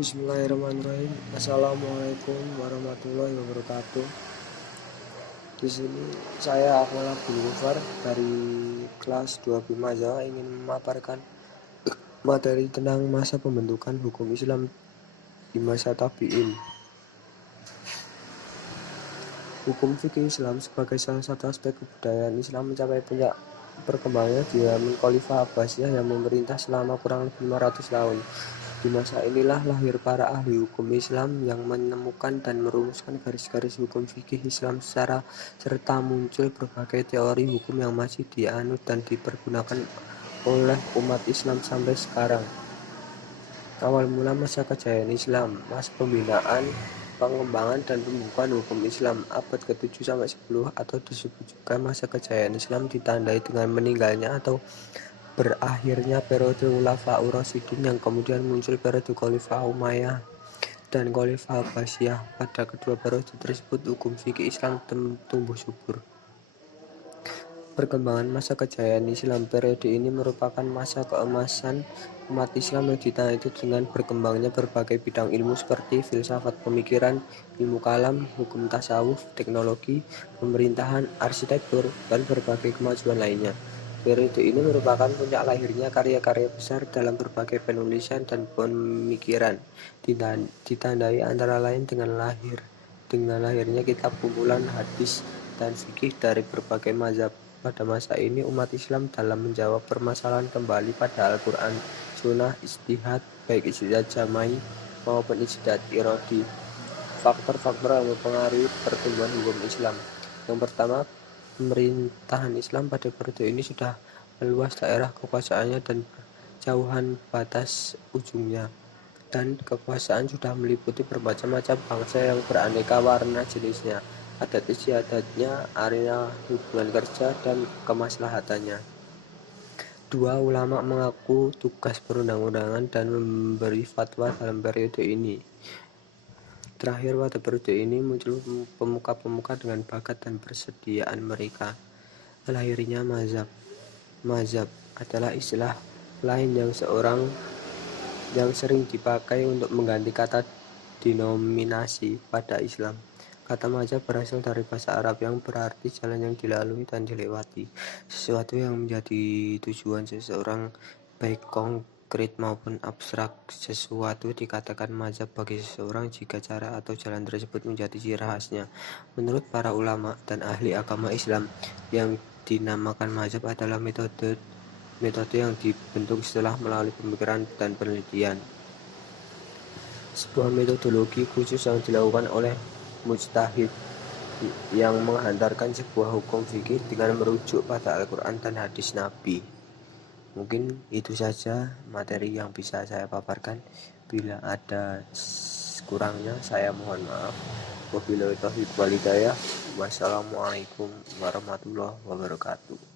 Bismillahirrahmanirrahim. Assalamualaikum warahmatullahi wabarakatuh. Di sini saya Akmal Abdul Ghaffar dari kelas 2 BIMA Jawa ingin memaparkan materi tentang masa pembentukan hukum Islam di masa tabi'in. Hukum fikih Islam sebagai salah satu aspek kebudayaan Islam mencapai puncak perkembangannya di zaman Khalifah Abbasiyah yang memerintah selama kurang lebih 500 tahun. Di masa inilah lahir para ahli hukum Islam yang menemukan dan merumuskan garis-garis hukum fikih Islam serta muncul berbagai teori hukum yang masih dianut dan dipergunakan oleh umat Islam sampai sekarang. Awal mula masa kejayaan Islam, masa pembinaan, pengembangan dan pembukaan hukum Islam abad ke-7 sampai 10 atau disebut juga masa kejayaan Islam ditandai dengan meninggalnya atau berakhirnya periode Khulafaur Rasyidin yang kemudian muncul periode Khalifah Umayyah dan Khalifah Abbasiyah. Pada kedua periode tersebut hukum fikih Islam tumbuh subur. Perkembangan masa kejayaan Islam periode ini merupakan masa keemasan umat Islam yang ditandai dengan berkembangnya berbagai bidang ilmu seperti filsafat pemikiran, ilmu kalam, hukum tasawuf, teknologi, pemerintahan, arsitektur, dan berbagai kemajuan lainnya. Periode ini merupakan puncak lahirnya karya-karya besar dalam berbagai penulisan dan pemikiran, ditandai antara lain dengan lahirnya kitab kumpulan hadis dan fikih dari berbagai mazhab. Pada masa ini umat Islam dalam menjawab permasalahan kembali pada Al-Quran, Sunnah, ijtihad, baik ijtihad jama'i maupun ijtihad iradi. Faktor-faktor yang mempengaruhi pertumbuhan hukum Islam. Yang pertama, pemerintahan Islam pada periode ini sudah meluas daerah kekuasaannya dan jauhan batas ujungnya, dan kekuasaan sudah meliputi bermacam-macam bangsa yang beraneka warna jenisnya, adat istiadatnya, area hubungan kerja, dan kemaslahatannya. 2. Ulama mengaku tugas perundang-undangan dan memberi fatwa dalam periode ini. Terakhir, pada periode ini muncul pemuka-pemuka dengan bakat dan persediaan mereka. Lahirnya mazhab. Mazhab adalah istilah lain yang sering dipakai untuk mengganti kata denominasi pada Islam. Kata mazhab berasal dari bahasa Arab yang berarti jalan yang dilalui dan dilewati, sesuatu yang menjadi tujuan seseorang baik konkret maupun abstrak. Sesuatu dikatakan mazhab bagi seseorang jika cara atau jalan tersebut menjadi ciri khasnya. Menurut para ulama dan ahli agama Islam, yang dinamakan mazhab adalah metode yang dibentuk setelah melalui pemikiran dan penelitian. Sebuah metodologi khusus yang dilakukan oleh mujtahid yang menghantarkan sebuah hukum fikih dengan merujuk pada Al-Quran dan hadis Nabi. Mungkin itu saja materi yang bisa saya paparkan. Bila ada kurangnya saya mohon maaf. Wabillahi taufiq wal hidayah. Wassalamualaikum warahmatullahi wabarakatuh.